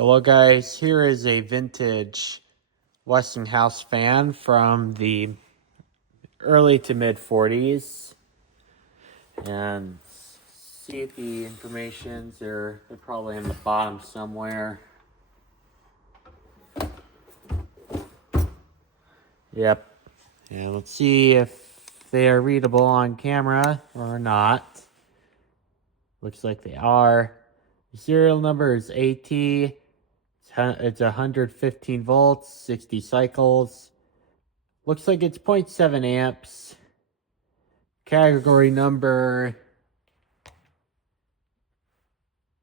Hello guys, here is a vintage Westinghouse fan from the early to mid 40s. And see if the information's they're probably in the bottom somewhere. Yep. And let's see if they are readable on camera or not. Looks like they are. The serial number is AT. It's 115 volts, 60 cycles. Looks like it's 0.7 amps. Category number.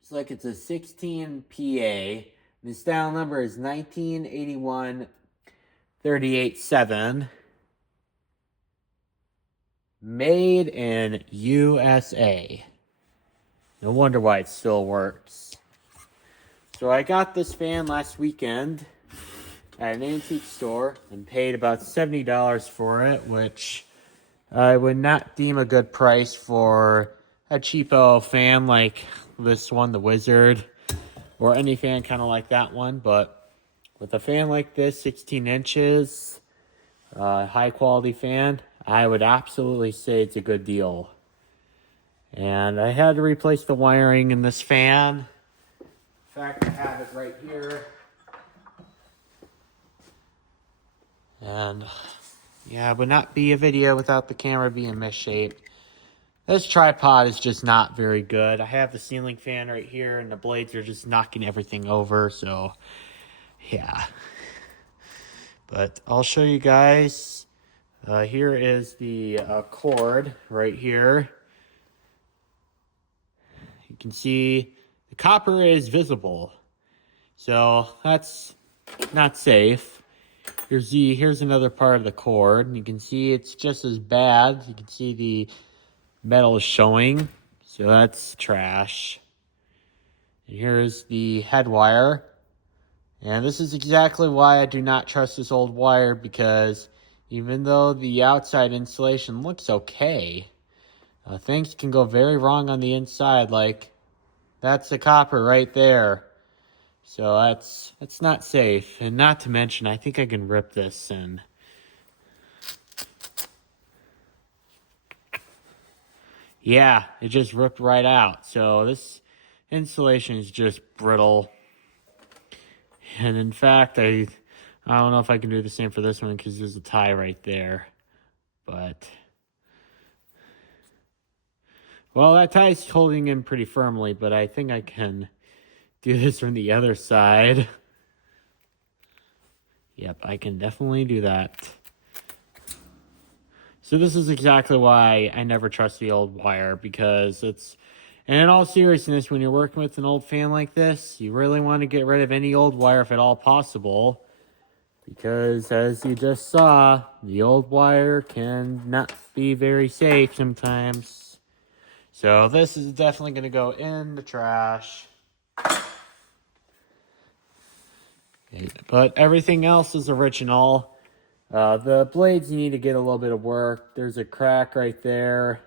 Looks like it's a 16 PA. The style number is 1981 387. Made in USA. No wonder why it still works. So I got this fan last weekend at an antique store and paid about $70 for it, which I would not deem a good price for a cheapo fan like this one, the Wizard, or any fan kind of like that one. But with a fan like this, 16 inches, high quality fan, I would absolutely say it's a good deal. And I had to replace the wiring in this fan. In fact, I have it right here. And yeah, it would not be a video without the camera being misshaped. This tripod is just not very good. I have the ceiling fan right here, and the blades are just knocking everything over, so yeah. But I'll show you guys. Here is the cord right here. You can see the copper is visible, so that's not safe. Here's another part of the cord, and you can see it's just as bad. You can see the metal is showing, so that's trash. And here's the head wire, and this is exactly why I do not trust this old wire, because even though the outside insulation looks okay, things can go very wrong on the inside. Like, that's the copper right there. So that's not safe. And not to mention, I think I can rip this and yeah, it just ripped right out. So this insulation is just brittle. And in fact, I don't know if I can do the same for this one because there's a tie right there. But well, that tie's holding in pretty firmly, but I think I can do this from the other side. Yep, I can definitely do that. So this is exactly why I never trust the old wire, because it's, and in all seriousness, when you're working with an old fan like this, you really want to get rid of any old wire if at all possible, because as you just saw, the old wire can not be very safe sometimes. So this is definitely going to go in the trash. Okay, but everything else is original. The blades need to get a little bit of work. There's a crack right there.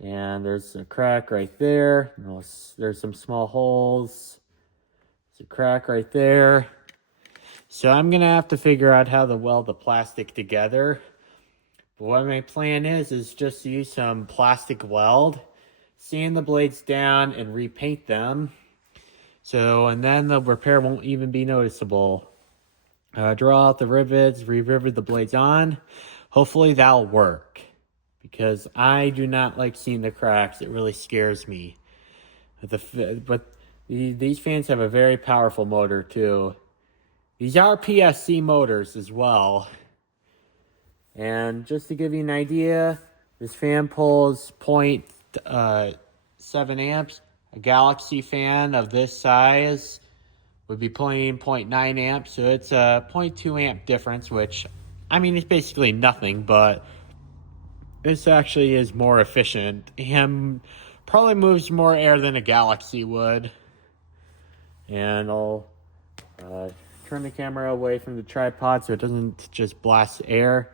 And there's a crack right there. There's some small holes. There's a crack right there. So I'm going to have to figure out how to weld the plastic together. But what my plan is just to use some plastic weld, sand the blades down, and repaint them. And then the repair won't even be noticeable. Draw out the rivets, re-rivet the blades on. Hopefully that'll work, because I do not like seeing the cracks. It really scares me. But these fans have a very powerful motor too. These are PSC motors as well. And just to give you an idea, this fan pulls 0.7 amps. A Galaxy fan of this size would be pulling 0.9 amps. So it's a 0.2 amp difference, which, I mean, it's basically nothing, but this actually is more efficient and probably moves more air than a Galaxy would. And I'll turn the camera away from the tripod so it doesn't just blast air.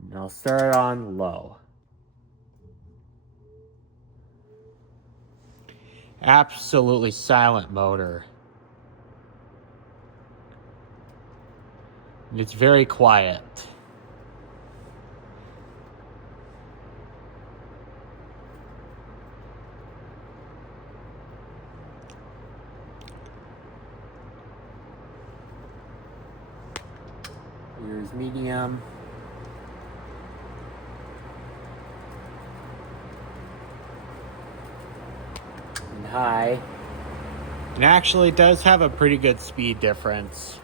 And I'll start on low. Absolutely silent motor. And it's very quiet. Here's medium. And high. And actually it does have a pretty good speed difference.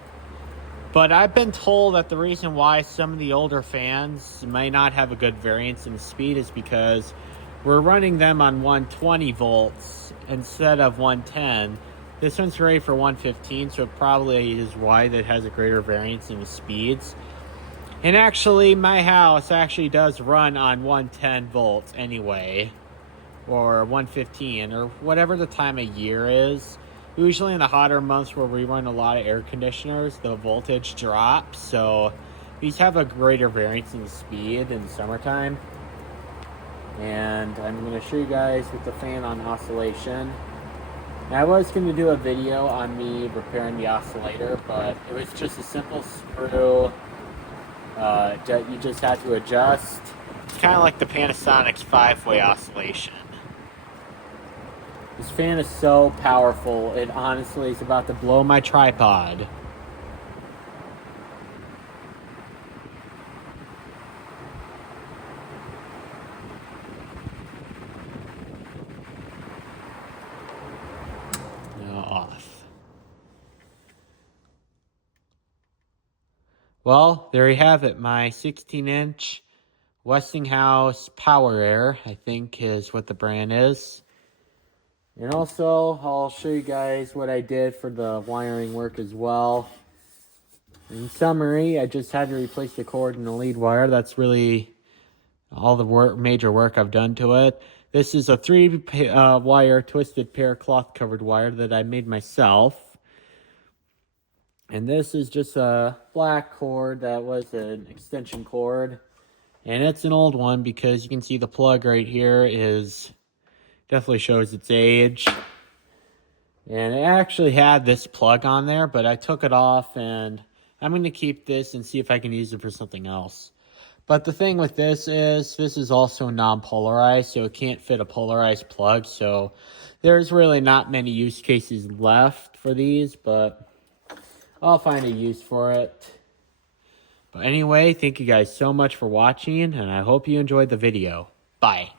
But I've been told that the reason why some of the older fans may not have a good variance in speed is because we're running them on 120 volts instead of 110. This one's ready for 115, so it probably is why that has a greater variance in the speeds. And actually, my house actually does run on 110 volts anyway, or 115, or whatever the time of year is. Usually in the hotter months where we run a lot of air conditioners, the voltage drops, so these have a greater variance in speed in the summertime. And I'm going to show you guys with the fan on oscillation. Now, I was going to do a video on me repairing the oscillator, but it was just a simple screw. You just had to adjust. It's kind of like the Panasonic's 5-way oscillation. This fan is so powerful, it honestly is about to blow my tripod. Now off. Well, there you have it, my 16-inch Westinghouse Poweraire, I think is what the brand is. And also, I'll show you guys what I did for the wiring work as well. In summary, I just had to replace the cord and the lead wire. That's really all the major work I've done to it. This is a 3-wire twisted pair cloth covered wire that I made myself. And this is just a black cord that was an extension cord. And it's an old one because you can see the plug right here is definitely shows its age. And it actually had this plug on there, but I took it off and I'm going to keep this and see if I can use it for something else. But the thing with this is also non-polarized, so it can't fit a polarized plug. So there's really not many use cases left for these, but I'll find a use for it. But anyway, thank you guys so much for watching, and I hope you enjoyed the video. Bye.